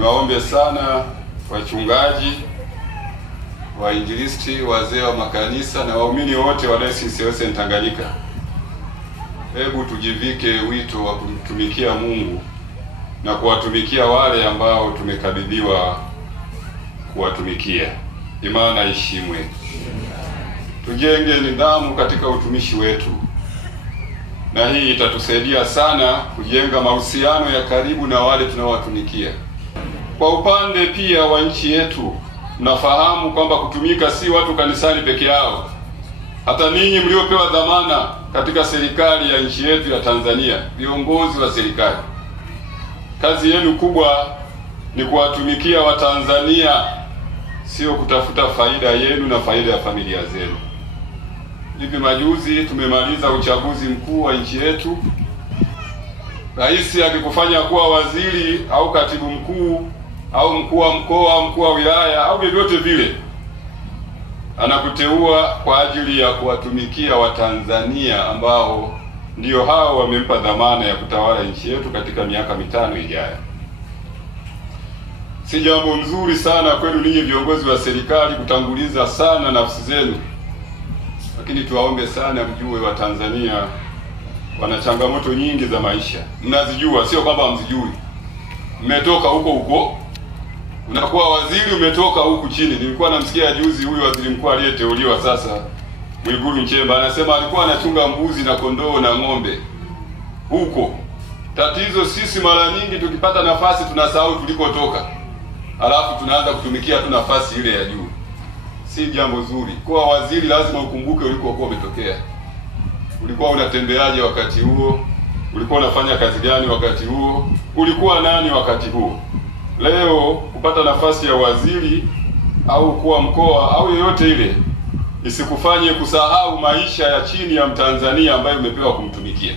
Niwaombe sana wachungaji, wainjilisti, wazee wa makanisa na waumini wote wa Dayosisi ya Tanganyika. Hebu tujivike wito wa kumtumikia Mungu na kuwatumikia wale ambao tumekabidhiwa kuwatumikia. Imani ishimwe. Tujenge nidhamu katika utumishi wetu, na hii itatusaidia sana kujenga mahusiano ya karibu na wale tunaowatumikia. Kwa upande pia wa nchi yetu, mnafahamu kwamba kutumika si watu kanisani peke yao. Hata ninyi mliopewa dhamana katika serikali ya nchi yetu ya Tanzania, viongozi wa serikali, kazi yenu kubwa ni kuwatumikia Watanzania, sio kutafuta faida yenu na faida ya familia zenu. Hivi majuzi tumemaliza uchaguzi mkuu wa nchi yetu. Rais akikufanya kuwa waziri au katibu mkuu au mkuu wa mkoa au mkuu wa wilaya au vyovyote vile, anakuteua kwa ajili ya kuwatumikia Watanzania ambao ndio hao wamempa dhamana ya kutawala nchi yetu katika miaka 5 ijayo. Si jambo nzuri sana kwenu ninyi viongozi wa serikali kutanguliza sana nafsi zenu, lakini tuwaombe sana mjue Watanzania wana changamoto nyingi za maisha. Mnazijua, sio kwamba mzijui. Mmetoka huko. Unakuwa waziri, umetoka huku chini. Nilikuwa namsikia juzi huyu waziri mkuu aliyeteuliwa sasa, Mwigulu Nchemba, anasema alikuwa anachunga mbuzi na kondoo na ng'ombe huko. Tatizo sisi mara nyingi tukipata nafasi tunasahau tulikotoka, alafu tunaanza kutumikia tu nafasi ile ya juu. Si jambo zuri. Kwa waziri lazima ukumbuke ulikokuwa umetokea. Ulikuwa unatembeaje wakati huo? Ulikuwa unafanya kazi gani wakati huo? Ulikuwa nani wakati huo? Leo kupata nafasi ya waziri au kuwa mkoa au yoyote ile isikufanye kusahau maisha ya chini ya Mtanzania ambaye umepewa kumtumikia.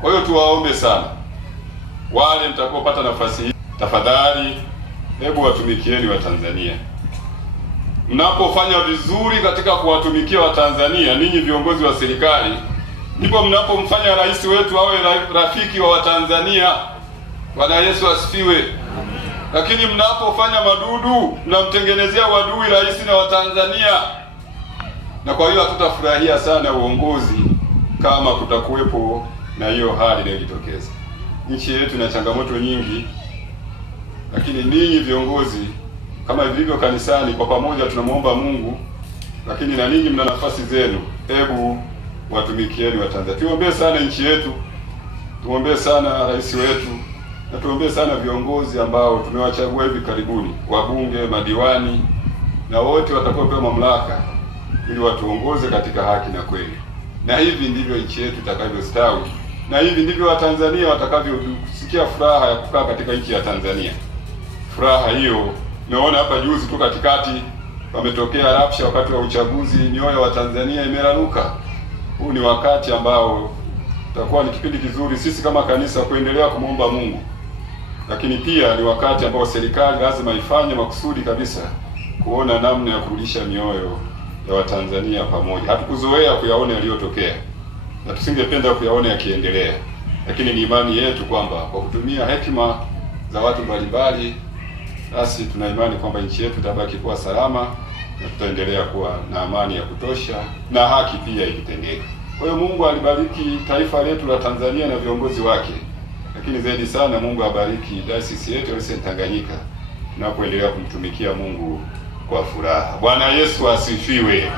Kwa hiyo tuwaombe sana wale mtakapopata nafasi hii, tafadhali hebu watumikieni Watanzania. Mnapofanya vizuri katika kuwatumikia Watanzania, ninyi viongozi wa serikali, ndipo mnapomfanya rais wetu awe rafiki wa Watanzania. Bwana Yesu asifiwe. Lakini mnapofanya madudu, mnamtengenezea wadui rais na Watanzania. Na kwa hiyo hatutafurahia sana uongozi kama kutakuwepo na hiyo hali inayojitokeza. Nchi yetu ina changamoto nyingi, lakini ninyi viongozi kama vilivyo kanisani, kwa pamoja tunamuomba Mungu, lakini na ninyi mna nafasi zenu. Hebu watumikieni Watanzania. Tuombee sana nchi yetu, tuombee sana rais wetu, na tuombee sana viongozi ambao tumewachagua hivi karibuni, wabunge, madiwani na wote watakaopewa mamlaka, ili watuongoze katika haki na kweli. Na hivi ndivyo nchi yetu itakavyostawi, na hivi ndivyo Watanzania watakavyosikia furaha ya kukaa katika nchi ya Tanzania. Furaha hiyo naona hapa juzi tu katikati wametokea rapsha wakati wa uchaguzi, mioyo wa Tanzania imeraruka. Huu ni wakati ambao utakuwa ni kipindi kizuri sisi kama kanisa kuendelea kumwomba Mungu. Lakini pia ni wakati ambao serikali lazima ifanye makusudi kabisa kuona namna ya kurudisha mioyo ya Watanzania pamoja. Hatukuzoea kuyaona yaliyotokea na tusingependa kuyaona yakiendelea, lakini ni imani yetu kwamba kwa kutumia hekima za watu mbalimbali, basi tuna imani kwamba nchi yetu itabaki kuwa salama na tutaendelea kuwa na amani ya kutosha na haki pia ikitendeka. Kwa hiyo Mungu alibariki taifa letu la Tanzania na viongozi wake, lakini zaidi sana Mungu abariki Dayosisi yetu ya Tanganyika na kuendelea kumtumikia Mungu kwa furaha. Bwana Yesu asifiwe.